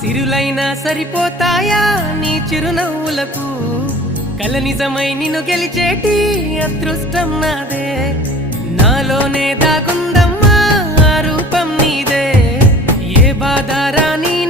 సిరులైనా సరిపోతాయా నీ చిరునవ్వులకు కల నిజమై నిన్ను గెలిచేటి అదృష్టం నాదే నాలోనే దాగుందమ్మా ఆ రూపం నీదే ఏ బాధ రాని